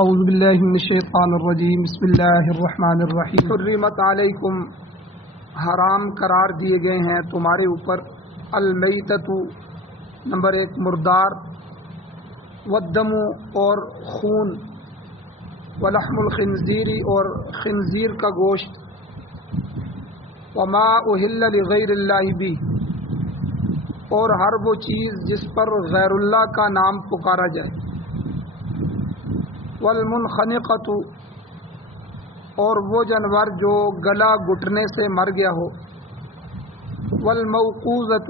اعوذ باللہ من الشیطان الرجیم بسم اللہ الرحمن الرحیم حرمت علیکم حرام قرار دیے گئے ہیں تمہارے اوپر المیتۃ نمبر 1 مردار، والدم اور خون، ولحم الخنزیر اور خنزیر کا گوشت، وما اہل لغیر اللہ بہ اور ہر وہ چیز جس پر غیر اللہ کا نام پکارا جائے، والمنخنقۃ اور وہ جانور جو گلا گھٹنے سے مر گیا ہو، والموقوذۃ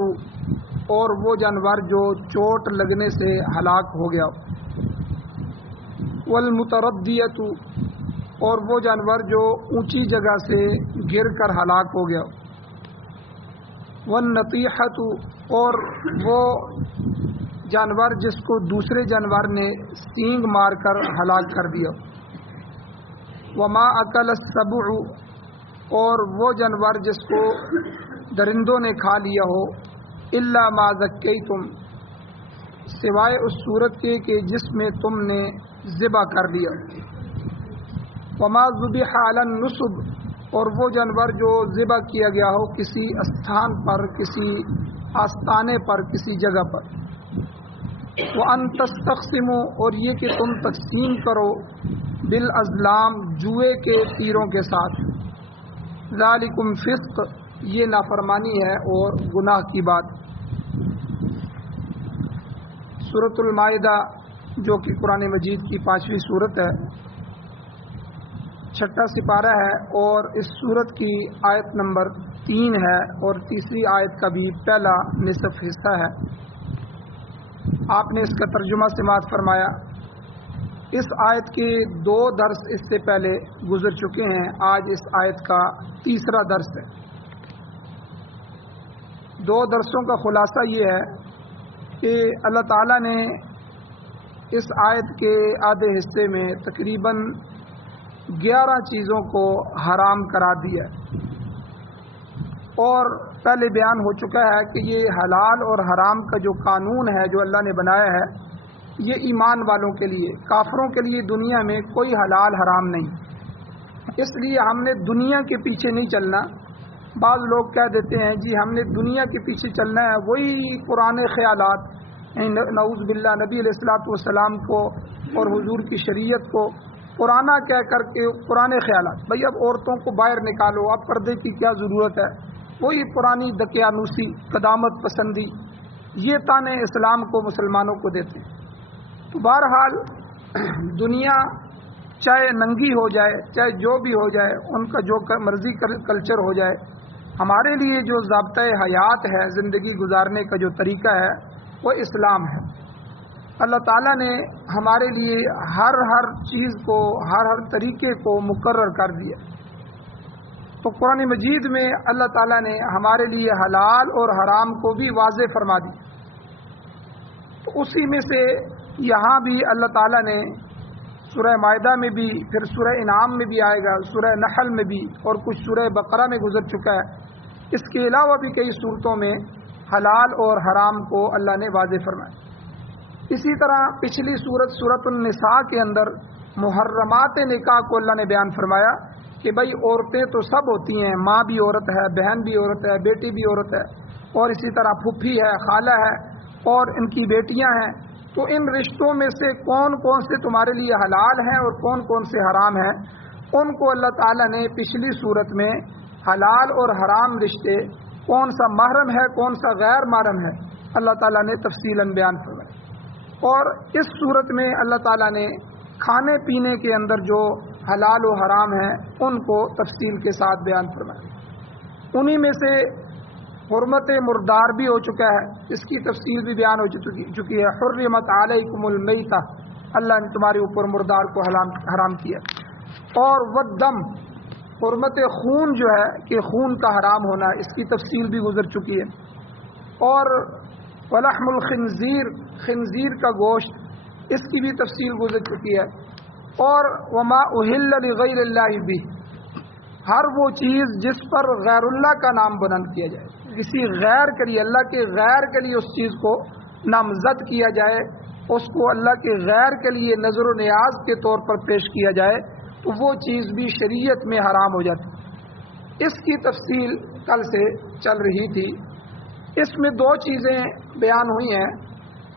اور وہ جانور جو چوٹ لگنے سے ہلاک ہو گیا ہو، والمتردیۃ اور وہ جانور جو اونچی جگہ سے گر کر ہلاک ہو گیا ہو، والنطیحۃ اور وہ جانور جس کو دوسرے جانور نے سینگ مار کر ہلاک کر دیا، وما اکل السبع اور وہ جانور جس کو درندوں نے کھا لیا ہو، الا ما ذکیتم سوائے اس صورت کے کہ جس میں تم نے ذبح کر لیا، وما ذبح علی النصب اور وہ جانور جو ذبح کیا گیا ہو کسی استھان پر، کسی آستانے پر، کسی جگہ پر، وَأَن تَسْتَقْسِمُوا اور یہ کہ تم تقسیم کرو بالازلام جوئے کے تیروں کے ساتھ، ذالکم فسق یہ نافرمانی ہے اور گناہ کی بات۔ سورۃ المائدہ جو کہ قرآن مجید کی 5ویں سورت ہے، 6واں سپارہ ہے اور اس سورت کی آیت نمبر 3 ہے اور تیسری آیت کا بھی پہلا نصف حصہ ہے۔ آپ نے اس کا ترجمہ سماعت فرمایا۔ اس آیت کے 2 درس اس سے پہلے گزر چکے ہیں، آج اس آیت کا تیسرا درس ہے۔ 2 درسوں کا خلاصہ یہ ہے کہ اللہ تعالیٰ نے اس آیت کے آدھے حصے میں تقریباً 11 چیزوں کو حرام قرار دیا ہے، اور پہلے بیان ہو چکا ہے کہ یہ حلال اور حرام کا جو قانون ہے جو اللہ نے بنایا ہے، یہ ایمان والوں کے لیے، کافروں کے لیے دنیا میں کوئی حلال حرام نہیں۔ اس لیے ہم نے دنیا کے پیچھے نہیں چلنا۔ بعض لوگ کہہ دیتے ہیں جی ہم نے دنیا کے پیچھے چلنا ہے، وہی پرانے خیالات، نعوذ باللہ نبی علیہ الصلوۃ والسلام کو اور حضور کی شریعت کو پرانا کہہ کر کے پرانے خیالات، بھئی اب عورتوں کو باہر نکالو، اب پردے کی کیا ضرورت ہے، وہی پرانی دقیانوسی، قدامت پسندی، یہ تانے اسلام کو مسلمانوں کو دیتے ہیں۔ تو بہرحال دنیا چاہے ننگی ہو جائے، چاہے جو بھی ہو جائے، ان کا جو مرضی کلچر ہو جائے، ہمارے لیے جو ضابطۂ حیات ہے، زندگی گزارنے کا جو طریقہ ہے، وہ اسلام ہے۔ اللہ تعالیٰ نے ہمارے لیے ہر چیز کو، ہر طریقے کو مقرر کر دیا۔ تو قرآن مجید میں اللہ تعالیٰ نے ہمارے لیے حلال اور حرام کو بھی واضح فرما دی۔ تو اسی میں سے یہاں بھی اللہ تعالیٰ نے سورہ مائدہ میں بھی، پھر سورہ انعام میں بھی آئے گا، سورہ نحل میں بھی، اور کچھ سورہ بقرہ میں گزر چکا ہے، اس کے علاوہ بھی کئی صورتوں میں حلال اور حرام کو اللہ نے واضح فرمایا۔ اسی طرح پچھلی سورۃ النساء کے اندر محرمات نکاح کو اللہ نے بیان فرمایا کہ بھئی عورتیں تو سب ہوتی ہیں، ماں بھی عورت ہے، بہن بھی عورت ہے، بیٹی بھی عورت ہے، اور اسی طرح پھوپھی ہے، خالہ ہے، اور ان کی بیٹیاں ہیں۔ تو ان رشتوں میں سے کون کون سے تمہارے لیے حلال ہیں اور کون کون سے حرام ہیں، ان کو اللہ تعالیٰ نے پچھلی صورت میں حلال اور حرام رشتے، کون سا محرم ہے کون سا غیر محرم ہے، اللہ تعالیٰ نے تفصیلاً بیان فرمایا۔ اور اس صورت میں اللہ تعالیٰ نے کھانے پینے کے اندر جو حلال و حرام ہیں ان کو تفصیل کے ساتھ بیان فرمایا۔ انہی میں سے حرمت مردار بھی ہو چکا ہے، اس کی تفصیل بھی بیان ہو چکی ہے۔ حرمت علیکم المیتہ اللہ نے تمہارے اوپر مردار کو حرام کیا۔ اور والدم حرمت خون جو ہے کہ خون کا حرام ہونا، اس کی تفصیل بھی گزر چکی ہے۔ اور ولحم الخنزیر خنزیر کا گوشت، اس کی بھی تفصیل گزر چکی ہے۔ اور وما اہل لغیر اللہ بہ ہر وہ چیز جس پر غیر اللہ کا نام بلند کیا جائے، کسی غیر کے لیے، اللہ کے غیر کے لیے اس چیز کو نامزد کیا جائے، اس کو اللہ کے غیر کے لیے نظر و نیاز کے طور پر پیش کیا جائے تو وہ چیز بھی شریعت میں حرام ہو جاتی۔ اس کی تفصیل کل سے چل رہی تھی۔ اس میں دو چیزیں بیان ہوئی ہیں۔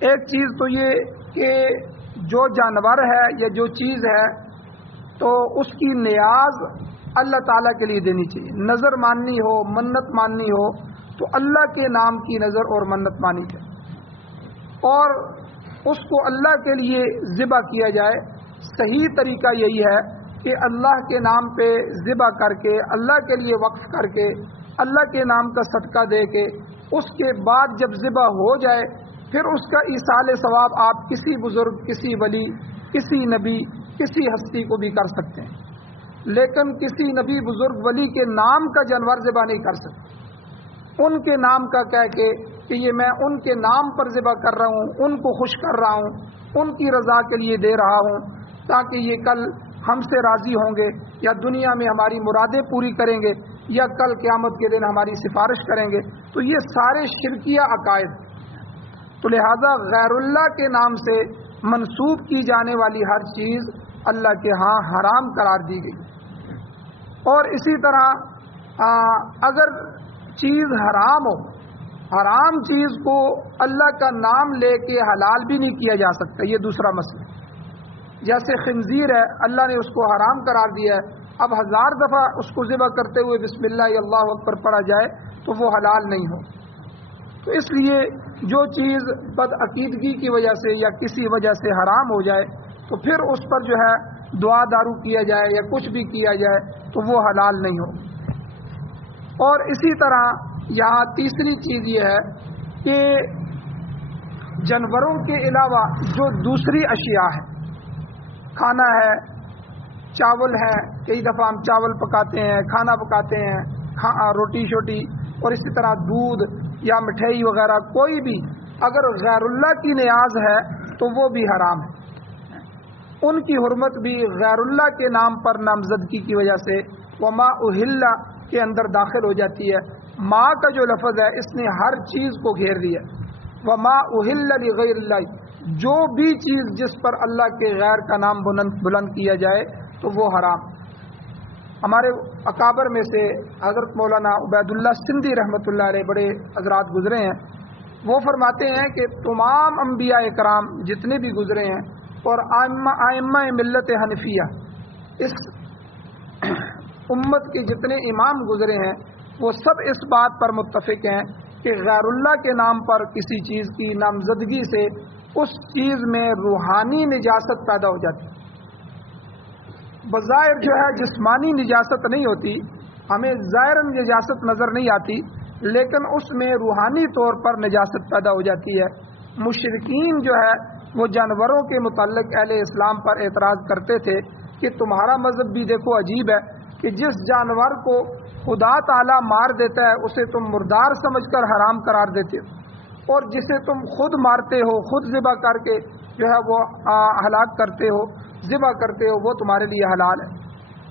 ایک چیز تو یہ کہ جو جانور ہے یا جو چیز ہے تو اس کی نیاز اللہ تعالیٰ کے لیے دینی چاہیے۔ نظر ماننی ہو، منت ماننی ہو تو اللہ کے نام کی نظر اور منت مانی جائے اور اس کو اللہ کے لیے ذبح کیا جائے۔ صحیح طریقہ یہی ہے کہ اللہ کے نام پہ ذبح کر کے، اللہ کے لیے وقف کر کے، اللہ کے نام کا صدقہ دے کے، اس کے بعد جب ذبح ہو جائے پھر اس کا ایصال ثواب آپ کسی بزرگ، کسی ولی، کسی نبی، کسی ہستی کو بھی کر سکتے ہیں، لیکن کسی نبی، بزرگ، ولی کے نام کا جانور ذبح نہیں کر سکتے۔ ان کے نام کا کہہ کے کہ یہ میں ان کے نام پر ذبح کر رہا ہوں، ان کو خوش کر رہا ہوں، ان کی رضا کے لیے دے رہا ہوں تاکہ یہ کل ہم سے راضی ہوں گے یا دنیا میں ہماری مرادیں پوری کریں گے یا کل قیامت کے دن ہماری سفارش کریں گے، تو یہ سارے شرکیہ عقائد۔ تو لہذا غیر اللہ کے نام سے منسوب کی جانے والی ہر چیز اللہ کے ہاں حرام قرار دی گئی۔ اور اسی طرح اگر چیز حرام ہو، حرام چیز کو اللہ کا نام لے کے حلال بھی نہیں کیا جا سکتا، یہ دوسرا مسئلہ۔ جیسے خنزیر ہے، اللہ نے اس کو حرام قرار دیا ہے، اب 1000 دفعہ اس کو ذبح کرتے ہوئے بسم اللہ اللہ اکبر پڑھا جائے تو وہ حلال نہیں ہو۔ تو اس لیے جو چیز بدعقیدگی کی وجہ سے یا کسی وجہ سے حرام ہو جائے تو پھر اس پر جو ہے دعا دارو کیا جائے یا کچھ بھی کیا جائے تو وہ حلال نہیں ہو۔ اور اسی طرح یہاں تیسری چیز یہ ہے کہ جانوروں کے علاوہ جو دوسری اشیاء ہے، کھانا ہے، چاول ہے، کئی دفعہ ہم چاول پکاتے ہیں، کھانا پکاتے ہیں، روٹی شوٹی، اور اسی طرح دودھ یا مٹھائی وغیرہ، کوئی بھی اگر غیر اللہ کی نیاز ہے تو وہ بھی حرام ہے۔ ان کی حرمت بھی غیر اللہ کے نام پر نامزدگی کی وجہ سے وما اہل کے اندر داخل ہو جاتی ہے۔ ماں کا جو لفظ ہے اس نے ہر چیز کو گھیر دیا۔ وما اہل لغیر اللہ، جو بھی چیز جس پر اللہ کے غیر کا نام بلند کیا جائے تو وہ حرام۔ ہمارے اکابر میں سے حضرت مولانا عبید اللہ سندھی رحمۃ اللہ علیہ بڑے حضرات گزرے ہیں، وہ فرماتے ہیں کہ تمام انبیاء کرام جتنے بھی گزرے ہیں اور ائمہ ملت حنفیہ، اس امت کے جتنے امام گزرے ہیں وہ سب اس بات پر متفق ہیں کہ غیر اللہ کے نام پر کسی چیز کی نامزدگی سے اس چیز میں روحانی نجاست پیدا ہو جاتی ہے۔ بظاہر جو ہے جسمانی نجاست نہیں ہوتی، ہمیں ظاہراً نجاست نظر نہیں آتی، لیکن اس میں روحانی طور پر نجاست پیدا ہو جاتی ہے۔ مشرکین جو ہے وہ جانوروں کے متعلق اہل اسلام پر اعتراض کرتے تھے کہ تمہارا مذہب بھی دیکھو عجیب ہے کہ جس جانور کو خدا تعالیٰ مار دیتا ہے اسے تم مردار سمجھ کر حرام قرار دیتے ہو، اور جسے تم خود مارتے ہو، خود ذبح کر کے جو ہے وہ ہلاک کرتے ہو، ذبح کرتے ہو، وہ تمہارے لیے حلال ہے۔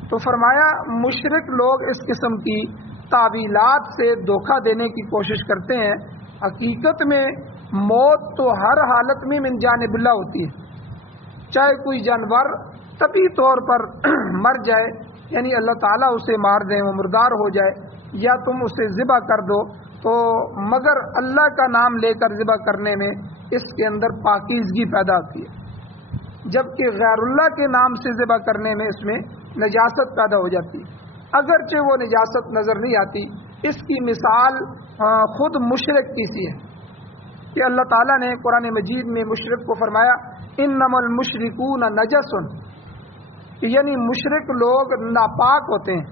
تو فرمایا مشرک لوگ اس قسم کی تعویلات سے دھوکہ دینے کی کوشش کرتے ہیں۔ حقیقت میں موت تو ہر حالت میں من جانب اللہ ہوتی ہے، چاہے کوئی جانور طبی طور پر مر جائے، یعنی اللہ تعالیٰ اسے مار دیں، وہ مردار ہو جائے، یا تم اسے ذبح کر دو، تو مگر اللہ کا نام لے کر ذبح کرنے میں اس کے اندر پاکیزگی پیدا ہوتی ہے، جبکہ غیر اللہ کے نام سے ذبح کرنے میں اس میں نجاست پیدا ہو جاتی ہے، اگرچہ وہ نجاست نظر نہیں آتی۔ اس کی مثال خود مشرک کی سی ہے کہ اللہ تعالیٰ نے قرآن مجید میں مشرک کو فرمایا انما المشرکون نجس، یعنی مشرک لوگ ناپاک ہوتے ہیں،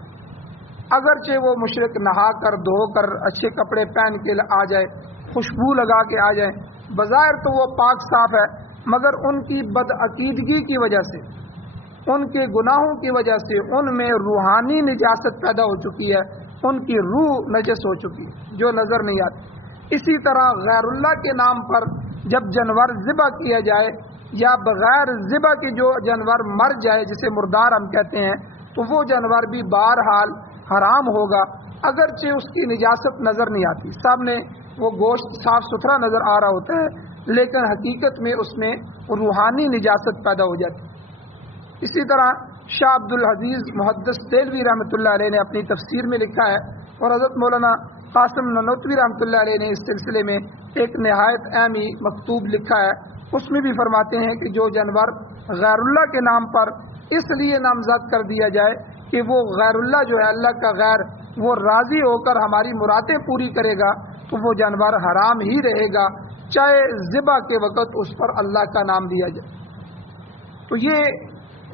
اگرچہ وہ مشرک نہا کر دھو کر اچھے کپڑے پہن کے آ جائے، خوشبو لگا کے آ جائے، بظاہر تو وہ پاک صاف ہے، مگر ان کی بدعقیدگی کی وجہ سے، ان کے گناہوں کی وجہ سے ان میں روحانی نجاست پیدا ہو چکی ہے، ان کی روح نجس ہو چکی ہے جو نظر نہیں آتی۔ اسی طرح غیر اللہ کے نام پر جب جانور ذبح کیا جائے یا بغیر ذبح کے جو جانور مر جائے جسے مردار ہم کہتے ہیں، تو وہ جانور بھی بہرحال حرام ہوگا، اگرچہ اس کی نجاست نظر نہیں آتی، سامنے وہ گوشت صاف ستھرا نظر آ رہا ہوتا ہے، لیکن حقیقت میں اس میں روحانی نجاست پیدا ہو جاتی. اسی طرح شاہ عبد العزیز محدث دہلوی رحمۃ اللہ علیہ نے اپنی تفسیر میں لکھا ہے، اور حضرت مولانا قاسم نانوتوی رحمۃ اللہ علیہ نے اس سلسلے میں ایک نہایت اہم مکتوب لکھا ہے. اس میں بھی فرماتے ہیں کہ جو جانور غیر اللہ کے نام پر اس لیے نامزد کر دیا جائے کہ وہ غیر اللہ جو ہے، اللہ کا غیر، وہ راضی ہو کر ہماری مرادیں پوری کرے گا، تو وہ جانور حرام ہی رہے گا، چاہے ذبح کے وقت اس پر اللہ کا نام دیا جائے. تو یہ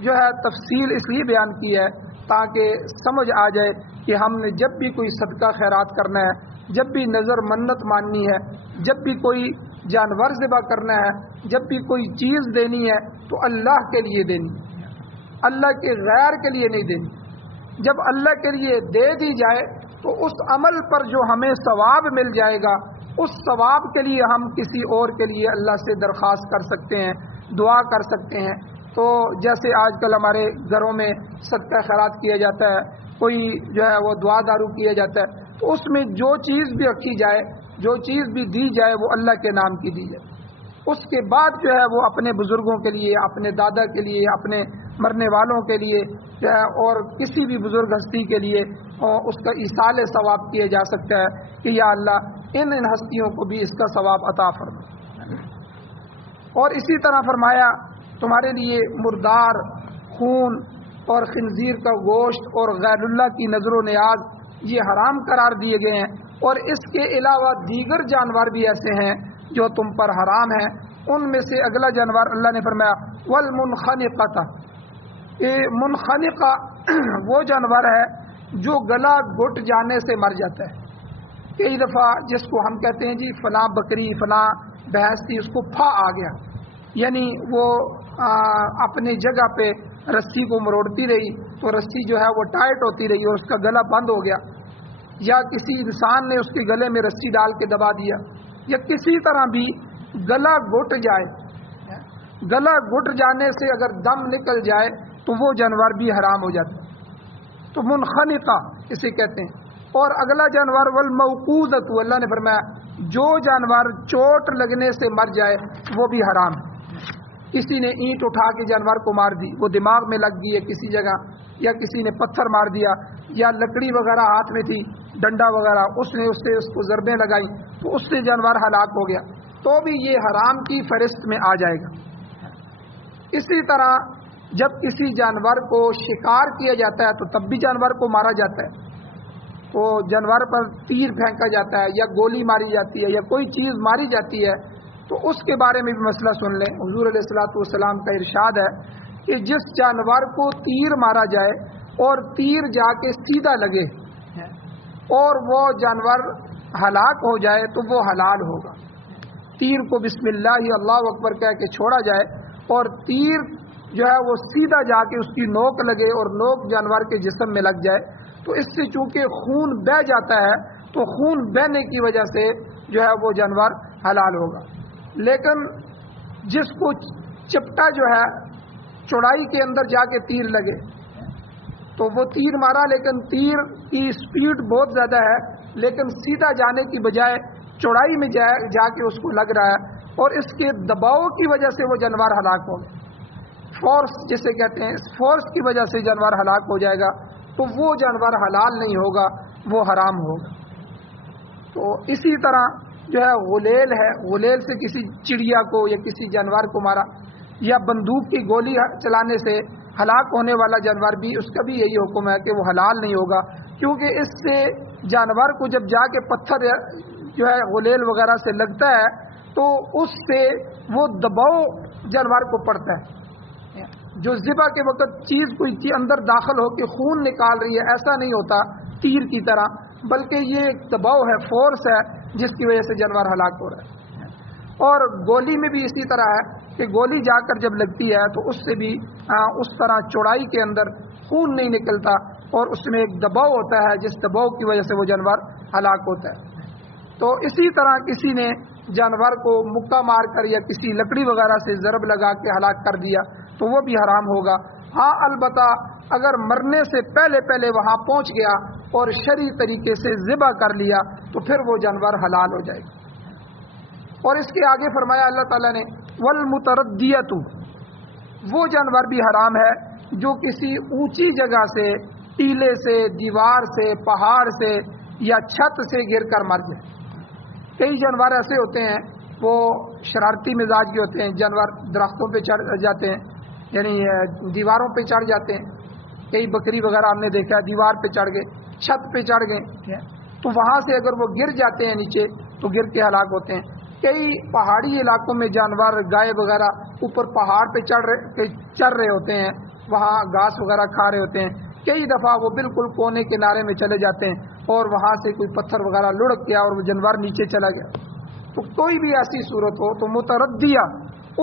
جو ہے تفصیل اس لیے بیان کی ہے تاکہ سمجھ آ جائے کہ ہم نے جب بھی کوئی صدقہ خیرات کرنا ہے، جب بھی نظر منت ماننی ہے، جب بھی کوئی جانور ذبح کرنا ہے، جب بھی کوئی چیز دینی ہے تو اللہ کے لیے دینی، اللہ کے غیر کے لیے نہیں دینی. جب اللہ کے لیے دے دی جائے تو اس عمل پر جو ہمیں ثواب مل جائے گا، اس ثواب کے لیے ہم کسی اور کے لیے اللہ سے درخواست کر سکتے ہیں، دعا کر سکتے ہیں. تو جیسے آج کل ہمارے گھروں میں صدقہ خیرات کیا جاتا ہے، کوئی جو ہے وہ دعا دارو کیا جاتا ہے، تو اس میں جو چیز بھی رکھی جائے، جو چیز بھی دی جائے، وہ اللہ کے نام کی دی جائے. اس کے بعد جو ہے وہ اپنے بزرگوں کے لیے، اپنے دادا کے لیے، اپنے مرنے والوں کے لیے جو ہے، اور کسی بھی بزرگ ہستی کے لیے اس کا ایصال ثواب کیا جا سکتا ہے کہ یا اللہ ان ہستیوں کو بھی اس کا ثواب عطا فرما. اور اسی طرح فرمایا تمہارے لیے مردار، خون اور خنزیر کا گوشت اور غیر اللہ کی نظر و نیاز یہ حرام قرار دیے گئے ہیں، اور اس کے علاوہ دیگر جانور بھی ایسے ہیں جو تم پر حرام ہیں. ان میں سے اگلا جانور اللہ نے فرمایا والمنخنقۃ، یہ منخنقہ وہ جانور ہے جو گلا گھٹ جانے سے مر جاتا ہے. کئی دفعہ جس کو ہم کہتے ہیں جی فلاں بکری فلاں بھینس تھی، اس کو پھا آ گیا، یعنی وہ اپنی جگہ پہ رسی کو مروڑتی رہی تو رسی جو ہے وہ ٹائٹ ہوتی رہی اور اس کا گلا بند ہو گیا، یا کسی انسان نے اس کے گلے میں رسی ڈال کے دبا دیا، یا کسی طرح بھی گلا گھٹ جائے. گلا گھٹ جانے سے اگر دم نکل جائے تو وہ جانور بھی حرام ہو جاتا ہے. تو منخنقہ اسے کہتے ہیں. اور اگلا جانور والموقوذۃ، اللہ نے فرمایا جو جانور چوٹ لگنے سے مر جائے وہ بھی حرام ہے. کسی نے اینٹ اٹھا کے جانور کو مار دی، وہ دماغ میں لگ گئی ہے کسی جگہ، یا کسی نے پتھر مار دیا، یا لکڑی وغیرہ ہاتھ میں تھی، ڈنڈا وغیرہ، اس نے اس سے اس کو ضربیں لگائی تو اس سے جانور ہلاک ہو گیا، تو بھی یہ حرام کی فہرست میں آ جائے گا. اسی طرح جب کسی جانور کو شکار کیا جاتا ہے تو تب بھی جانور کو مارا جاتا ہے. تو جانور پر تیر پھینکا جاتا ہے، یا گولی ماری جاتی ہے، یا کوئی چیز ماری جاتی ہے، تو اس کے بارے میں بھی مسئلہ سن لیں. حضور علیہ الصلوۃ والسلام کا ارشاد ہے کہ جس جانور کو تیر مارا جائے اور تیر جا کے سیدھا لگے اور وہ جانور ہلاک ہو جائے تو وہ حلال ہوگا. تیر کو بسم اللہ اللہ اکبر کہہ کے چھوڑا جائے اور تیر جو ہے وہ سیدھا جا کے اس کی نوک لگے اور نوک جانور کے جسم میں لگ جائے تو اس سے چونکہ خون بہہ جاتا ہے تو خون بہنے کی وجہ سے جو ہے وہ جانور حلال ہوگا. لیکن جس کو چپٹا جو ہے چوڑائی کے اندر جا کے تیر لگے تو وہ تیر مارا، لیکن تیر کی سپیڈ بہت زیادہ ہے، لیکن سیدھا جانے کی بجائے چوڑائی میں جا کے اس کو لگ رہا ہے اور اس کے دباؤ کی وجہ سے وہ جانور ہلاک ہو گئے. فورس جسے کہتے ہیں، اس فورس کی وجہ سے جانور ہلاک ہو جائے گا تو وہ جانور حلال نہیں ہوگا، وہ حرام ہوگا. تو اسی طرح جو ہے غلیل ہے، غلیل سے کسی چڑیا کو یا کسی جانور کو مارا، یا بندوق کی گولی چلانے سے ہلاک ہونے والا جانور بھی، اس کا بھی یہی حکم ہے کہ وہ حلال نہیں ہوگا، کیونکہ اس سے جانور کو جب جا کے پتھر جو ہے غلیل وغیرہ سے لگتا ہے تو اس سے وہ دباؤ جانور کو پڑتا ہے. جو ذبح کے وقت چیز کوئی اندر داخل ہو کے خون نکال رہی ہے، ایسا نہیں ہوتا تیر کی طرح، بلکہ یہ ایک دباؤ ہے، فورس ہے، جس کی وجہ سے جانور ہلاک ہو رہا ہے. اور گولی میں بھی اسی طرح ہے کہ گولی جا کر جب لگتی ہے تو اس سے بھی اس طرح چوڑائی کے اندر خون نہیں نکلتا اور اس میں ایک دباؤ ہوتا ہے، جس دباؤ کی وجہ سے وہ جانور ہلاک ہوتا ہے. تو اسی طرح کسی نے جانور کو مکہ مار کر یا کسی لکڑی وغیرہ سے ضرب لگا کے ہلاک کر دیا تو وہ بھی حرام ہوگا. ہاں البتہ اگر مرنے سے پہلے پہلے وہاں پہنچ گیا اور شرعی طریقے سے ذبح کر لیا تو پھر وہ جانور حلال ہو جائے گا. اور اس کے آگے فرمایا اللہ تعالیٰ نے والمتردیۃ، وہ جانور بھی حرام ہے جو کسی اونچی جگہ سے، ٹیلے سے، دیوار سے، پہاڑ سے یا چھت سے گر کر مر جائے۔ کئی جانور ایسے ہوتے ہیں وہ شرارتی مزاج کے ہوتے ہیں، جانور درختوں پہ چڑھ جاتے ہیں، یعنی دیواروں پہ چڑھ جاتے ہیں۔ کئی بکری وغیرہ ہم نے دیکھا دیوار پہ چڑھ گئے، چھت پہ چڑھ گئے، تو وہاں سے اگر وہ گر جاتے ہیں نیچے تو گر کے ہلاک ہوتے ہیں۔ کئی پہاڑی علاقوں میں جانور، گائے وغیرہ اوپر پہاڑ پہ چڑھ رہے ہوتے ہیں، وہاں گھاس وغیرہ کھا رہے ہوتے ہیں، کئی دفعہ وہ بالکل کونے کنارے میں چلے جاتے ہیں اور وہاں سے کوئی پتھر وغیرہ لڑک گیا اور وہ جانور نیچے چلا گیا۔ تو کوئی بھی ایسی صورت ہو تو متردیہ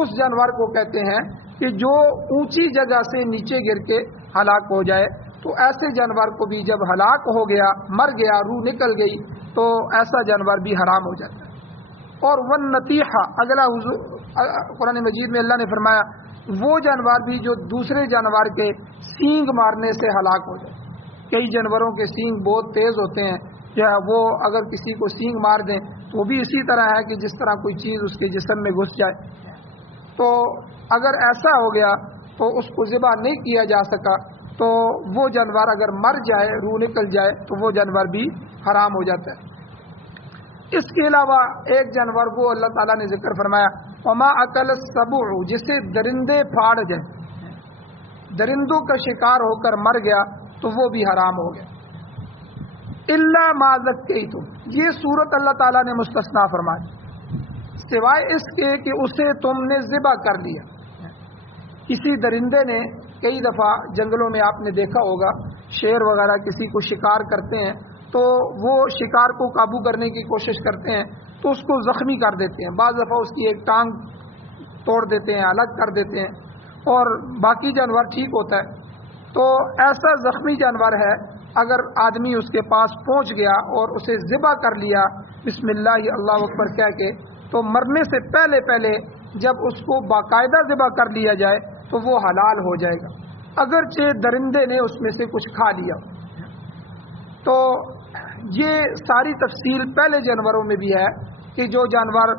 اس جانور کو کہتے ہیں کہ جو اونچی جگہ سے نیچے گر کے ہلاک ہو جائے۔ تو ایسے جانور کو بھی جب ہلاک ہو گیا، مر گیا، روح نکل گئی، تو ایسا جانور بھی حرام ہو جاتا ہے۔ اور والنطیحہ، اگلا قرآن مجید میں اللہ نے فرمایا وہ جانور بھی جو دوسرے جانور کے سینگ مارنے سے ہلاک ہو جائے۔ کئی جانوروں کے سینگ بہت تیز ہوتے ہیں، یا وہ اگر کسی کو سینگ مار دیں تو وہ بھی اسی طرح ہے کہ جس طرح کوئی چیز اس کے جسم میں گھس جائے۔ تو اگر ایسا ہو گیا تو اس کو ذبح نہیں کیا جا سکا تو وہ جانور اگر مر جائے، روح نکل جائے، تو وہ جانور بھی حرام ہو جاتا ہے۔ اس کے علاوہ ایک جانور کو اللہ تعالیٰ نے ذکر فرمایا وما اکل السبع، جسے درندے پھاڑ جائیں، درندوں کا شکار ہو کر مر گیا تو وہ بھی حرام ہو گیا۔ الا ما ذکیتم، یہ صورت اللہ تعالیٰ نے مستثنا فرمائی، سوائے اس کے کہ اسے تم نے ذبح کر لیا۔ کسی درندے نے، کئی دفعہ جنگلوں میں آپ نے دیکھا ہوگا شیر وغیرہ کسی کو شکار کرتے ہیں تو وہ شکار کو قابو کرنے کی کوشش کرتے ہیں تو اس کو زخمی کر دیتے ہیں، بعض دفعہ اس کی ایک ٹانگ توڑ دیتے ہیں، الگ کر دیتے ہیں، اور باقی جانور ٹھیک ہوتا ہے۔ تو ایسا زخمی جانور ہے، اگر آدمی اس کے پاس پہنچ گیا اور اسے ذبح کر لیا بسم اللہ اللہ اکبر کہہ کے، تو مرنے سے پہلے پہلے جب اس کو باقاعدہ ذبح کر لیا جائے تو وہ حلال ہو جائے گا، اگرچہ درندے نے اس میں سے کچھ کھا لیا۔ تو یہ ساری تفصیل پہلے جانوروں میں بھی ہے کہ جو جانور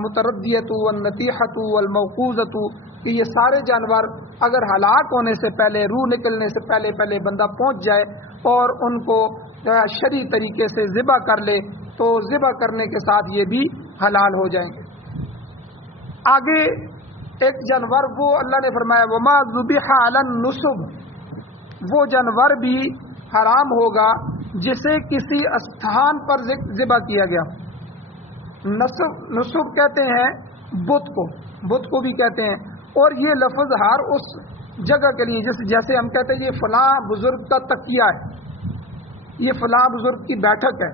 متردیۃ والنطیحۃ والموقوذۃ، کہ یہ سارے جانور اگر ہلاک ہونے سے پہلے، روح نکلنے سے پہلے بندہ پہنچ جائے اور ان کو شرعی طریقے سے ذبح کر لے تو ذبح کرنے کے ساتھ یہ بھی حلال ہو جائیں گے۔ آگے ایک جانور وہ اللہ نے فرمایا وما ذبح علی النصب، وہ جانور بھی حرام ہوگا جسے کسی استھان پر ذبح کیا گیا۔ نصب کہتے ہیں بت کو بھی کہتے ہیں، اور یہ لفظ ہر اس جگہ کے لیے، جیسے ہم کہتے ہیں یہ فلاں بزرگ کا تکیہ ہے، یہ فلاں بزرگ کی بیٹھک ہے،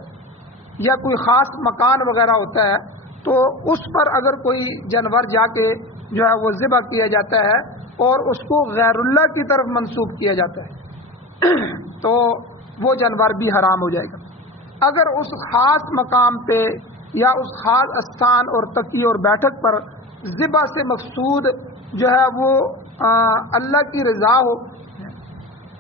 یا کوئی خاص مکان وغیرہ ہوتا ہے تو اس پر اگر کوئی جانور جا کے جو ہے وہ ذبح کیا جاتا ہے اور اس کو غیر اللہ کی طرف منسوب کیا جاتا ہے تو وہ جانور بھی حرام ہو جائے گا۔ اگر اس خاص مقام پہ یا اس خاص استھان اور تکیے اور بیٹھک پر ذبح سے مقصود جو ہے وہ اللہ کی رضا ہو،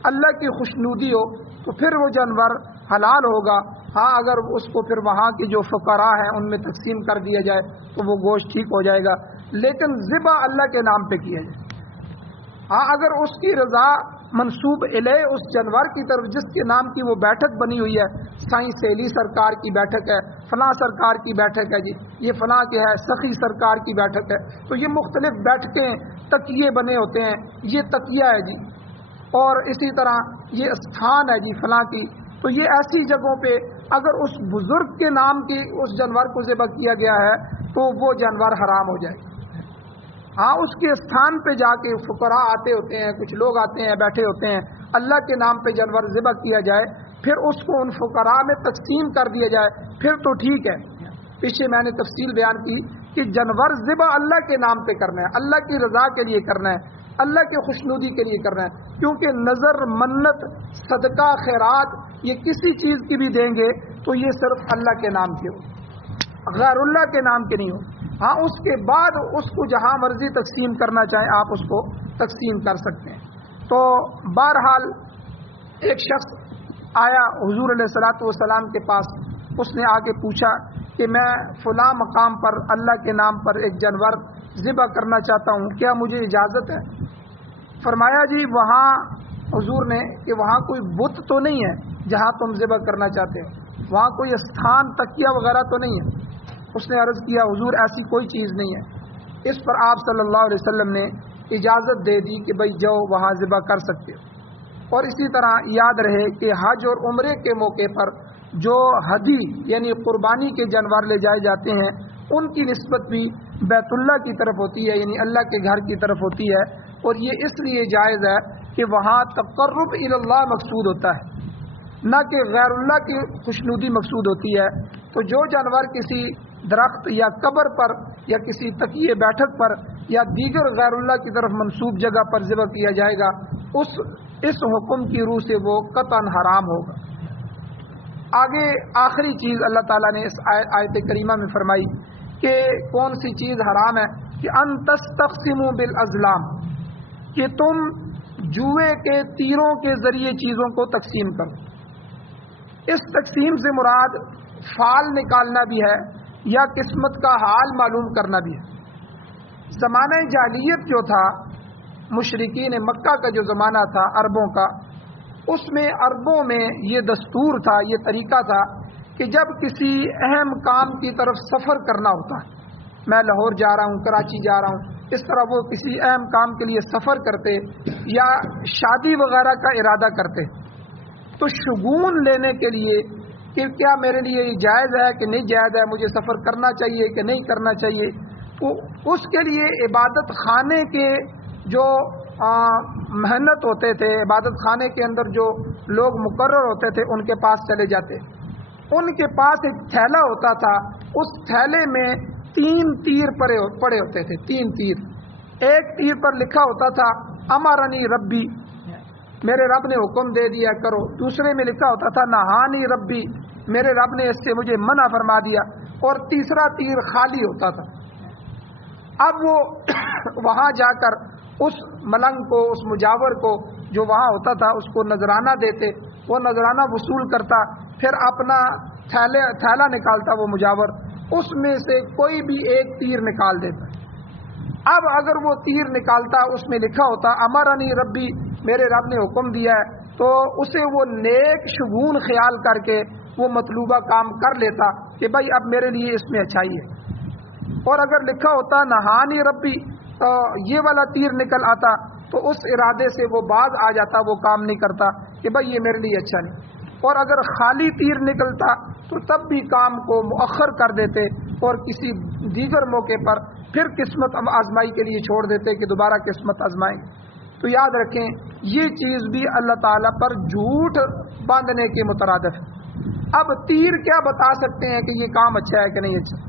اللہ کی خوشنودی ہو، تو پھر وہ جانور حلال ہوگا۔ ہاں اگر اس کو پھر وہاں کے جو فقراء ہیں ان میں تقسیم کر دیا جائے تو وہ گوشت ٹھیک ہو جائے گا، لیکن ذبح اللہ کے نام پہ کیا جائے۔ ہاں اگر اس کی رضا منسوب الیہ اس جانور کی طرف جس کے نام کی وہ بیٹھک بنی ہوئی ہے، سائیں سیلی سرکار کی بیٹھک ہے، فلاں سرکار کی بیٹھک ہے، جی یہ فلاں کے ہے، سخی سرکار کی بیٹھک ہے، تو یہ مختلف بیٹھکیں، تکیے بنے ہوتے ہیں، یہ تکیہ ہے جی، اور اسی طرح یہ استھان ہے جی فلاں کی، تو یہ ایسی جگہوں پہ اگر اس بزرگ کے نام کی اس جانور کو ذبح کیا گیا ہے تو وہ جانور حرام ہو جائے۔ ہاں اس کے استھان پہ جا کے فقراء آتے ہوتے ہیں، کچھ لوگ آتے ہیں بیٹھے ہوتے ہیں، اللہ کے نام پہ جانور ذبح کیا جائے، پھر اس کو ان فقراء میں تقسیم کر دیا جائے، پھر تو ٹھیک ہے۔ پیچھے میں نے تفصیل بیان کی کہ جانور ذبح اللہ کے نام پہ کرنا ہے، اللہ کی رضا کے لیے کرنا ہے، اللہ کی خوشنودی کے لیے کرنا ہے، کیونکہ نظر، منت، صدقہ، خیرات یہ کسی چیز کی بھی دیں گے تو یہ صرف اللہ کے نام کے ہو، غیر اللہ کے نام کے نہیں ہو۔ ہاں اس کے بعد اس کو جہاں مرضی تقسیم کرنا چاہیں آپ اس کو تقسیم کر سکتے ہیں۔ تو بہرحال ایک شخص آیا حضور علیہ الصلوۃ والسلام کے پاس، اس نے آ کے پوچھا کہ میں فلاں مقام پر اللہ کے نام پر ایک جانور ذبح کرنا چاہتا ہوں، کیا مجھے اجازت ہے؟ فرمایا جی وہاں حضور نے کہ وہاں کوئی بت تو نہیں ہے جہاں تم ذبح کرنا چاہتے ہو، وہاں کوئی استھان تکیہ وغیرہ تو نہیں ہے؟ اس نے عرض کیا حضور ایسی کوئی چیز نہیں ہے۔ اس پر آپ صلی اللہ علیہ وسلم نے اجازت دے دی کہ بھئی جاؤ وہاں ذبح کر سکتے ہو۔ اور اسی طرح یاد رہے کہ حج اور عمرے کے موقع پر جو ہدی یعنی قربانی کے جانور لے جائے جاتے ہیں ان کی نسبت بھی بیت اللہ کی طرف ہوتی ہے، یعنی اللہ کے گھر کی طرف ہوتی ہے، اور یہ اس لیے جائز ہے کہ وہاں تقرب الی اللہ مقصود ہوتا ہے، نہ کہ غیر اللہ کی خوشنودی مقصود ہوتی ہے۔ تو جو جانور کسی درخت یا قبر پر یا کسی تکیے بیٹھک پر یا دیگر غیر اللہ کی طرف منسوب جگہ پر ذبح کیا جائے گا اس حکم کی روح سے وہ قطعاً حرام ہوگا۔ آگے آخری چیز اللہ تعالیٰ نے اس آیت کریمہ میں فرمائی کہ کون سی چیز حرام ہے، کہ ان تستقسموا بالازلام، کہ تم جوئے کے تیروں کے ذریعے چیزوں کو تقسیم کرو۔ اس تقسیم سے مراد فال نکالنا بھی ہے یا قسمت کا حال معلوم کرنا بھی ہے۔ زمانہ جاہلیت جو تھا، مشرکین مکہ کا جو زمانہ تھا عربوں کا، اس میں عربوں میں یہ دستور تھا، یہ طریقہ تھا کہ جب کسی اہم کام کی طرف سفر کرنا ہوتا ہے، میں لاہور جا رہا ہوں، کراچی جا رہا ہوں، اس طرح وہ کسی اہم کام کے لیے سفر کرتے یا شادی وغیرہ کا ارادہ کرتے، تو شگون لینے کے لیے کہ کیا میرے لیے یہ جائز ہے کہ نہیں جائز ہے، مجھے سفر کرنا چاہیے کہ نہیں کرنا چاہیے، تو اس کے لیے عبادت خانے کے جو محنت ہوتے تھے، عبادت خانے کے اندر جو لوگ مقرر ہوتے تھے ان کے پاس چلے جاتے۔ ان کے پاس ایک تھیلا ہوتا تھا، اس تھیلے میں 3 تیر پڑے ہوتے تھے، 3 تیر۔ ایک تیر پر لکھا ہوتا تھا امرنی ربی، میرے رب نے حکم دے دیا کرو۔ دوسرے میں لکھا ہوتا تھا نہانی ربی، میرے رب نے اس سے مجھے منع فرما دیا۔ اور تیسرا تیر خالی ہوتا تھا۔ اب وہ وہاں جا کر اس ملنگ کو، اس مجاور کو جو وہاں ہوتا تھا اس کو نذرانہ دیتے، وہ نذرانہ وصول کرتا، پھر اپنا تھیلا نکالتا وہ مجاور، اس میں سے کوئی بھی ایک تیر نکال دیتا۔ اب اگر وہ تیر نکالتا اس میں لکھا ہوتا امرنی ربی، میرے رب نے حکم دیا ہے، تو اسے وہ نیک شگون خیال کر کے وہ مطلوبہ کام کر لیتا کہ بھائی اب میرے لیے اس میں اچھائی ہے۔ اور اگر لکھا ہوتا نہانی ربی، تو یہ والا تیر نکل آتا تو اس ارادے سے وہ باز آ جاتا، وہ کام نہیں کرتا کہ بھائی یہ میرے لیے اچھا نہیں۔ اور اگر خالی تیر نکلتا تو تب بھی کام کو مؤخر کر دیتے اور کسی دیگر موقع پر پھر قسمت آزمائی کے لیے چھوڑ دیتے کہ دوبارہ قسمت آزمائیں۔ تو یاد رکھیں یہ چیز بھی اللہ تعالیٰ پر جھوٹ باندھنے کے مترادف ہے۔ اب تیر کیا بتا سکتے ہیں کہ یہ کام اچھا ہے کہ نہیں اچھا؟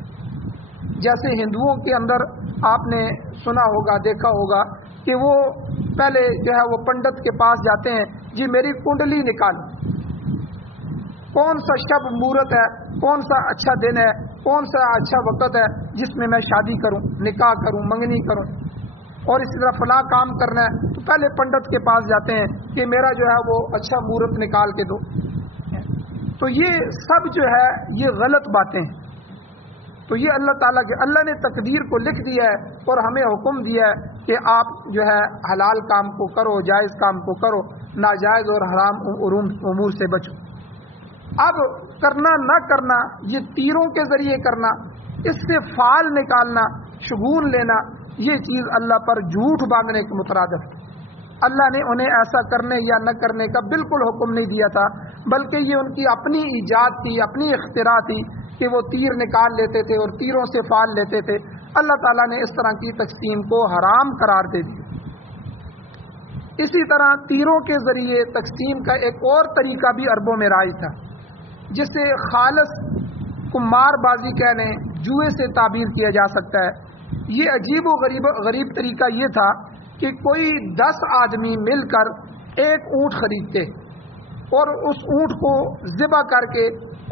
جیسے ہندوؤں کے اندر آپ نے سنا ہوگا، دیکھا ہوگا کہ وہ پہلے جو ہے وہ پنڈت کے پاس جاتے ہیں، جی میری کنڈلی نکال، کون سا شب مہورت ہے، کون سا اچھا دن ہے، کون سا اچھا وقت ہے جس میں شادی کروں، نکاح کروں، منگنی کروں، اور اسی طرح فلاں کام کرنا ہے، تو پہلے پنڈت کے پاس جاتے ہیں کہ میرا جو ہے وہ اچھا مہورت نکال کے دو۔ تو یہ سب جو ہے یہ غلط باتیں ہیں۔ تو یہ اللہ تعالیٰ کے اللہ نے تقدیر کو لکھ دیا ہے اور ہمیں حکم دیا ہے کہ آپ جو ہے حلال کام کو کرو، جائز کام کو کرو، ناجائز اور حرام امور سے بچو۔ اب کرنا نہ کرنا، یہ تیروں کے ذریعے کرنا، اس سے فال نکالنا، شگون لینا، یہ چیز اللہ پر جھوٹ باندھنے کے مترادف ہے۔ اللہ نے انہیں ایسا کرنے یا نہ کرنے کا بالکل حکم نہیں دیا تھا، بلکہ یہ ان کی اپنی ایجاد تھی، اپنی اختراع تھی کہ وہ تیر نکال لیتے تھے اور تیروں سے فال لیتے تھے۔ اللہ تعالیٰ نے اس طرح کی تقسیم کو حرام قرار دے دیا۔ اسی طرح تیروں کے ذریعے تقسیم کا ایک اور طریقہ بھی عربوں میں رائج تھا، جسے خالص قمار بازی کہہ لیں، جوئے سے تعبیر کیا جا سکتا ہے۔ یہ عجیب و غریب طریقہ یہ تھا کہ کوئی 10 آدمی مل کر ایک اونٹ خریدتے اور اس اونٹ کو ذبح کر کے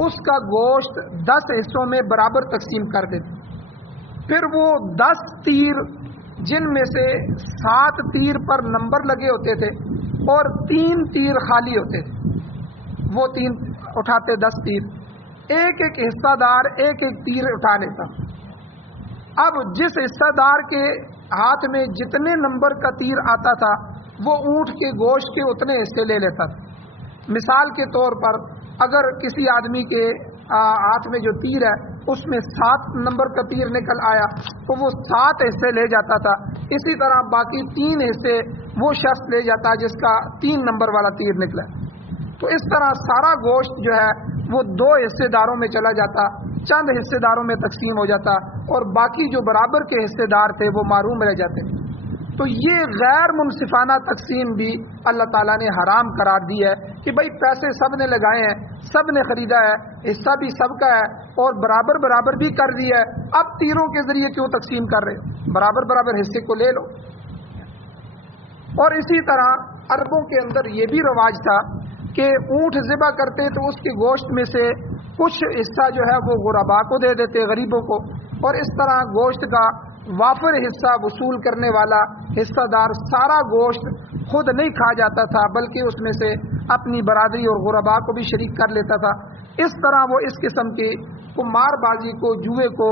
اس کا گوشت 10 حصوں میں برابر تقسیم کر دیتے۔ پھر وہ 10 تیر جن میں سے 7 تیر پر نمبر لگے ہوتے تھے اور 3 تیر خالی ہوتے تھے، وہ 3 اٹھاتے 10 تیر، ایک ایک حصہ دار ایک ایک تیر اٹھا لیتا. اب جس حصہ دار کے ہاتھ میں جتنے نمبر کا تیر آتا تھا وہ اونٹ کے گوشت کے اتنے حصے لے لیتا تھا. مثال کے طور پر اگر کسی آدمی کے ہاتھ میں جو تیر ہے اس میں 7 نمبر کا تیر نکل آیا تو وہ 7 حصے لے جاتا تھا. اسی طرح باقی 3 حصے وہ شخص لے جاتا جس کا 3 نمبر والا تیر نکلا. تو اس طرح سارا گوشت جو ہے وہ 2 حصے داروں میں چلا جاتا, چند حصے داروں میں تقسیم ہو جاتا, اور باقی جو برابر کے حصے دار تھے وہ محروم رہ جاتے. تو یہ غیر منصفانہ تقسیم بھی اللہ تعالیٰ نے حرام قرار دی ہے کہ بھائی پیسے سب نے لگائے ہیں, سب نے خریدا ہے, حصہ بھی سب کا ہے اور برابر برابر بھی کر دیا ہے, اب تیروں کے ذریعے کیوں تقسیم کر رہے ہو؟ برابر برابر حصے کو لے لو. اور اسی طرح عربوں کے اندر یہ بھی رواج تھا کہ اونٹ ذبح کرتے تو اس کے گوشت میں سے کچھ حصہ جو ہے وہ غربا کو دے دیتے, غریبوں کو, اور اس طرح گوشت کا وافر حصہ وصول کرنے والا حصہ دار سارا گوشت خود نہیں کھا جاتا تھا بلکہ اس میں سے اپنی برادری اور غربا کو بھی شریک کر لیتا تھا. اس طرح وہ اس قسم کی قمار بازی کو, جوئے کو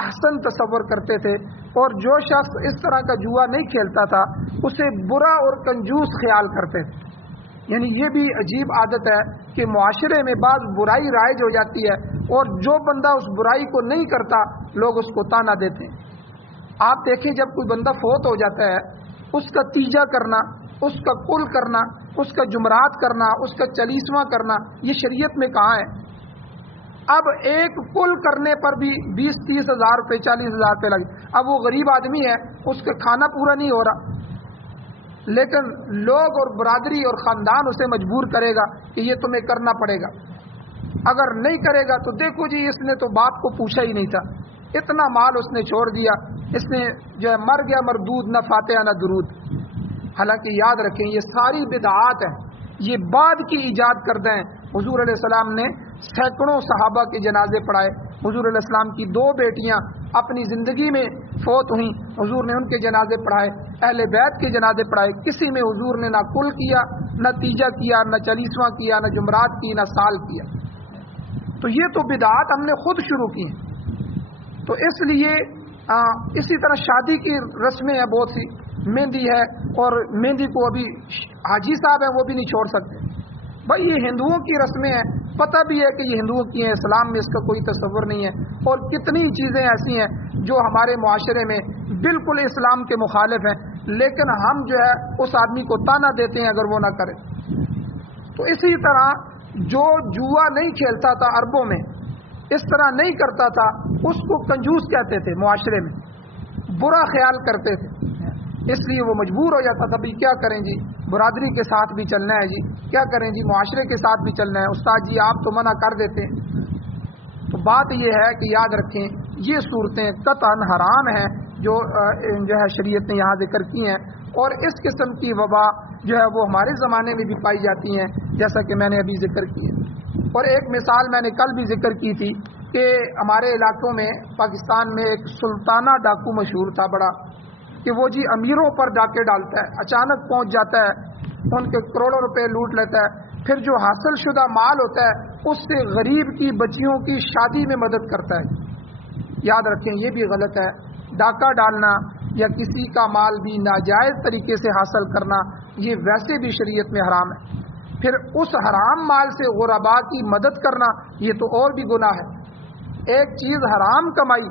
احسن تصور کرتے تھے, اور جو شخص اس طرح کا جوا نہیں کھیلتا تھا اسے برا اور کنجوس خیال کرتے تھے. یعنی یہ بھی عجیب عادت ہے کہ معاشرے میں بعض برائی رائج ہو جاتی ہے اور جو بندہ اس برائی کو نہیں کرتا لوگ اس کو تانا دیتے ہیں. آپ دیکھیں جب کوئی بندہ فوت ہو جاتا ہے اس کا تیجا کرنا, اس کا کل کرنا, اس کا جمرات کرنا, اس کا 40واں کرنا, یہ شریعت میں کہاں ہے؟ اب ایک کل کرنے پر بھی 20-30 ہزار روپے 40 ہزار روپے لگے. اب وہ غریب آدمی ہے, اس کا کھانا پورا نہیں ہو رہا, لیکن لوگ اور برادری اور خاندان اسے مجبور کرے گا کہ یہ تمہیں کرنا پڑے گا. اگر نہیں کرے گا تو دیکھو جی اس نے تو باپ کو پوچھا ہی نہیں تھا, اتنا مال اس نے چھوڑ دیا, اس نے جو ہے مر گیا مردود, نہ فاتحہ نہ درود. حالانکہ یاد رکھیں یہ ساری بدعات ہیں, یہ بعد کی ایجاد کردہ ہیں. حضور علیہ السلام نے سینکڑوں صحابہ کے جنازے پڑھائے. حضور علیہ السلام کی 2 بیٹیاں اپنی زندگی میں فوت ہوئیں, حضور نے ان کے جنازے پڑھائے. اہل بیت کے جنازے پڑھائے, کسی میں حضور نے نہ کل کیا, نہ تیجا کیا, نہ 40واں کیا, نہ جمرات کی, نہ سال کیا. تو یہ تو بدعات ہم نے خود شروع کی ہیں. تو اس لیے اسی طرح شادی کی رسمیں ہیں بہت سی, مہندی ہے, اور مہندی کو ابھی حاجی صاحب ہیں وہ بھی نہیں چھوڑ سکتے. بھائی یہ ہندوؤں کی رسمیں ہیں, پتہ بھی ہے کہ یہ ہندوؤں کی ہیں, اسلام میں اس کا کوئی تصور نہیں ہے. اور کتنی چیزیں ایسی ہیں جو ہمارے معاشرے میں بالکل اسلام کے مخالف ہیں, لیکن ہم جو ہے اس آدمی کو تانا دیتے ہیں اگر وہ نہ کرے. تو اسی طرح جو جوا نہیں کھیلتا تھا عربوں میں, اس طرح نہیں کرتا تھا, اس کو کنجوس کہتے تھے, معاشرے میں برا خیال کرتے تھے. اس لیے وہ مجبور ہو جاتا تھا, بھائی کیا کریں جی, برادری کے ساتھ بھی چلنا ہے جی, کیا کریں جی, معاشرے کے ساتھ بھی چلنا ہے, استاد جی آپ تو منع کر دیتے ہیں. تو بات یہ ہے کہ یاد رکھیں یہ صورتیں قطعاً حرام ہیں جو ہے شریعت نے یہاں ذکر کی ہیں. اور اس قسم کی وبا جو ہے وہ ہمارے زمانے میں بھی پائی جاتی ہیں جیسا کہ میں نے ابھی ذکر کی ہے. اور ایک مثال میں نے کل بھی ذکر کی تھی کہ ہمارے علاقوں میں پاکستان میں ایک سلطانہ ڈاکو مشہور تھا بڑا, کہ وہ جی امیروں پر ڈاکے ڈالتا ہے, اچانک پہنچ جاتا ہے, ان کے کروڑوں روپے لوٹ لیتا ہے, پھر جو حاصل شدہ مال ہوتا ہے اس سے غریب کی بچیوں کی شادی میں مدد کرتا ہے. یاد رکھیں یہ بھی غلط ہے, ڈاکہ ڈالنا یا کسی کا مال بھی ناجائز طریقے سے حاصل کرنا یہ ویسے بھی شریعت میں حرام ہے. پھر اس حرام مال سے غربا کی مدد کرنا یہ تو اور بھی گناہ ہے. ایک چیز حرام کمائی,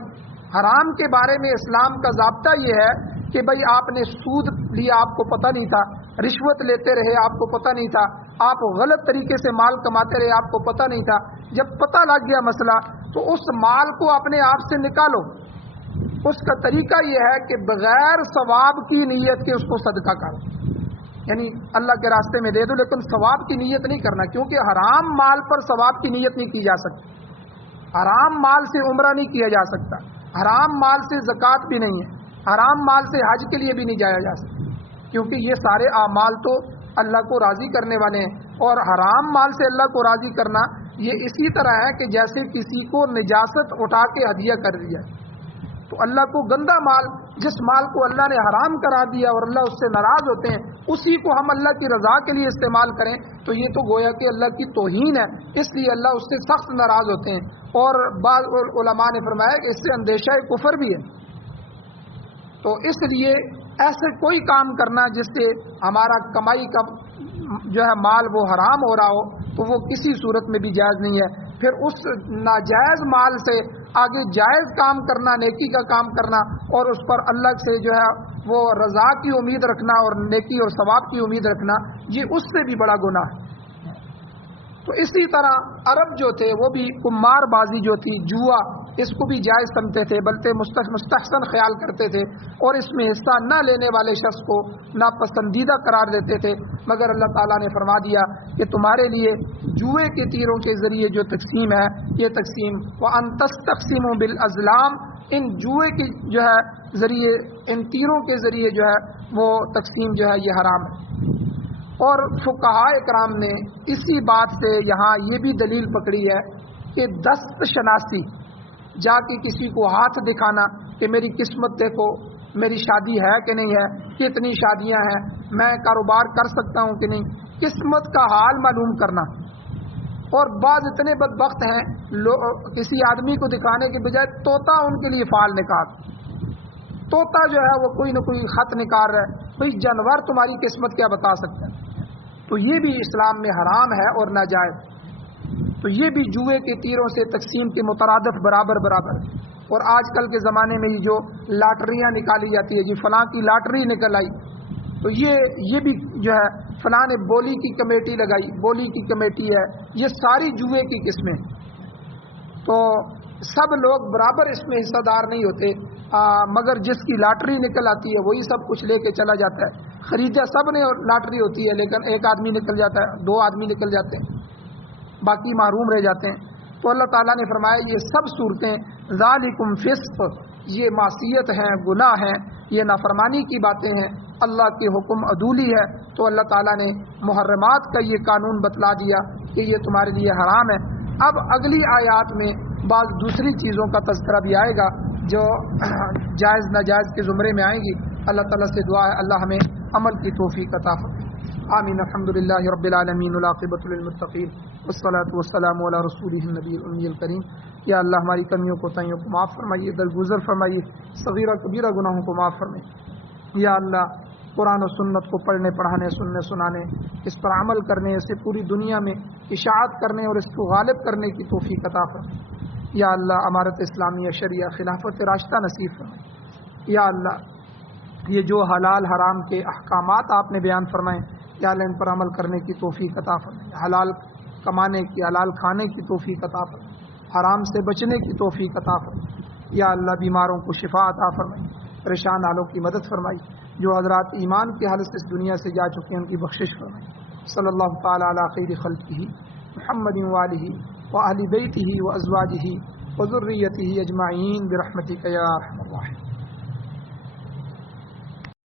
حرام کے بارے میں اسلام کا ضابطہ یہ ہے کہ بھئی آپ نے سود لیا آپ کو پتہ نہیں تھا, رشوت لیتے رہے آپ کو پتہ نہیں تھا, آپ غلط طریقے سے مال کماتے رہے آپ کو پتہ نہیں تھا. جب پتہ لگ گیا مسئلہ تو اس مال کو اپنے آپ سے نکالو. اس کا طریقہ یہ ہے کہ بغیر ثواب کی نیت کے اس کو صدقہ کرو, یعنی اللہ کے راستے میں دے دو, لیکن ثواب کی نیت نہیں کرنا, کیونکہ حرام مال پر ثواب کی نیت نہیں کی جا سکتی. حرام مال سے عمرہ نہیں کیا جا سکتا, حرام مال سے زکوٰۃ بھی نہیں ہے, حرام مال سے حج کے لیے بھی نہیں جایا جا سکتا, کیونکہ یہ سارے اعمال تو اللہ کو راضی کرنے والے ہیں. اور حرام مال سے اللہ کو راضی کرنا یہ اسی طرح ہے کہ جیسے کسی کو نجاست اٹھا کے ہدیہ کر دیا, تو اللہ کو گندا مال جس مال کو اللہ نے حرام کرا دیا اور اللہ اس سے ناراض ہوتے ہیں اسی کو ہم اللہ کی رضا کے لیے استعمال کریں تو یہ تو گویا کہ اللہ کی توہین ہے، اس لیے اللہ اس سے سخت ناراض ہوتے ہیں۔ اور بعض علماء نے فرمایا کہ اس سے اندیشہ کفر بھی ہے۔ تو اس لیے ایسے کوئی کام کرنا جس سے ہمارا کمائی کا جو ہے مال وہ حرام ہو رہا ہو تو وہ کسی صورت میں بھی جائز نہیں ہے۔ پھر اس ناجائز مال سے آگے جائز کام کرنا، نیکی کا کام کرنا اور اس پر اللہ سے جو ہے وہ رضا کی امید رکھنا اور نیکی اور ثواب کی امید رکھنا، یہ اس سے بھی بڑا گناہ ہے۔ تو اسی طرح عرب جو تھے وہ بھی قمار بازی جو تھی، جوا، اس کو بھی جائز سمجھتے تھے، بلکہ مستحسن خیال کرتے تھے اور اس میں حصہ نہ لینے والے شخص کو ناپسندیدہ قرار دیتے تھے، مگر اللہ تعالیٰ نے فرما دیا کہ تمہارے لیے جوئے کے تیروں کے ذریعے جو تقسیم ہے یہ تقسیم وَأَن تَسْتَقْسِمُوا بِالْأَزْلَامِ، ان جوئے کی جو ہے ذریعے، ان تیروں کے ذریعے جو ہے وہ تقسیم جو ہے یہ حرام ہے۔ اور فقہاء اکرام نے اسی بات سے یہاں یہ بھی دلیل پکڑی ہے کہ دست شناسی، جا کے کسی کو ہاتھ دکھانا کہ میری قسمت دیکھو، میری شادی ہے کہ نہیں ہے، کتنی شادیاں ہیں، میں کاروبار کر سکتا ہوں کہ نہیں، قسمت کا حال معلوم کرنا۔ اور بعض اتنے بدبخت ہیں کسی آدمی کو دکھانے کے بجائے طوطا ان کے لیے فال نکال، طوطا جو ہے وہ کوئی نہ کوئی خط نکال رہا ہے، کوئی جانور تمہاری قسمت کیا بتا سکتا ہے، تو یہ بھی اسلام میں حرام ہے اور ناجائز۔ تو یہ بھی جوئے کے تیروں سے تقسیم کے مترادف برابر برابر۔ اور آج کل کے زمانے میں جو لاٹریاں نکالی جاتی ہے، جی فلاں کی لاٹری نکل آئی، تو یہ بھی جو ہے فلاں نے بولی کی کمیٹی لگائی، بولی کی کمیٹی ہے، یہ ساری جوئے کی قسمیں۔ تو سب لوگ برابر اس میں حصہ دار نہیں ہوتے، مگر جس کی لاٹری نکل آتی ہے وہی سب کچھ لے کے چلا جاتا ہے۔ خریدا سب نے لاٹری ہوتی ہے لیکن ایک آدمی نکل جاتا ہے، دو آدمی نکل جاتے ہیں، باقی محروم رہ جاتے ہیں۔ تو اللہ تعالیٰ نے فرمایا یہ سب صورتیں ذالکم فسق، یہ معصیت ہیں، گناہ ہیں، یہ نافرمانی کی باتیں ہیں، اللہ کے حکم عدولی ہے۔ تو اللہ تعالیٰ نے محرمات کا یہ قانون بتلا دیا کہ یہ تمہارے لیے حرام ہے۔ اب اگلی آیات میں بعض دوسری چیزوں کا تذکرہ بھی آئے گا جو جائز ناجائز کے زمرے میں آئیں گی۔ اللہ تعالیٰ سے دعا ہے اللہ ہمیں عمل کی توفیق عطا فرمائے۔ آمین۔ الحمدللہ رب العالمین والعاقبۃ للمتقین والصلاۃ والسلام علی رسولہ النبی الأمی الکریم۔ یا اللہ ہماری کمیوں کوتاہیوں کو معاف فرمائیے، درگزر فرمائیے، صغیرہ کبیرہ گناہوں کو معاف فرمائیے۔ یا اللہ قرآن و سنت کو پڑھنے پڑھانے، سننے سنانے، اس پر عمل کرنے، اسے پوری دنیا میں اشاعت کرنے اور اس کو غالب کرنے کی توفیق عطا فرمائے۔ یا اللہ امارت اسلامیہ شریعہ خلافت راشدہ نصیب فرمائے۔ یا اللہ یہ جو حلال حرام کے احکامات آپ نے بیان فرمائے، یا اللہ ان پر عمل کرنے کی توفیق عطا فرمائے، حلال کمانے کی، حلال کھانے کی توفیق عطا فرمائے، حرام سے بچنے کی توفیق عطا فرمائے۔ یا اللہ بیماروں کو شفا عطا فرمائے، پریشان حالوں کی مدد فرمائی، جو حضرات ایمان کی حالت سے اس دنیا سے جا چکے ہیں ان کی بخشش فرمائی۔ صلی اللہ تعالی علی خیر خلقہ محمد وآلہ وأہل بیتہ وازواجہ وذریتہ اجمعین برحمتک یا ارحم الراحمین۔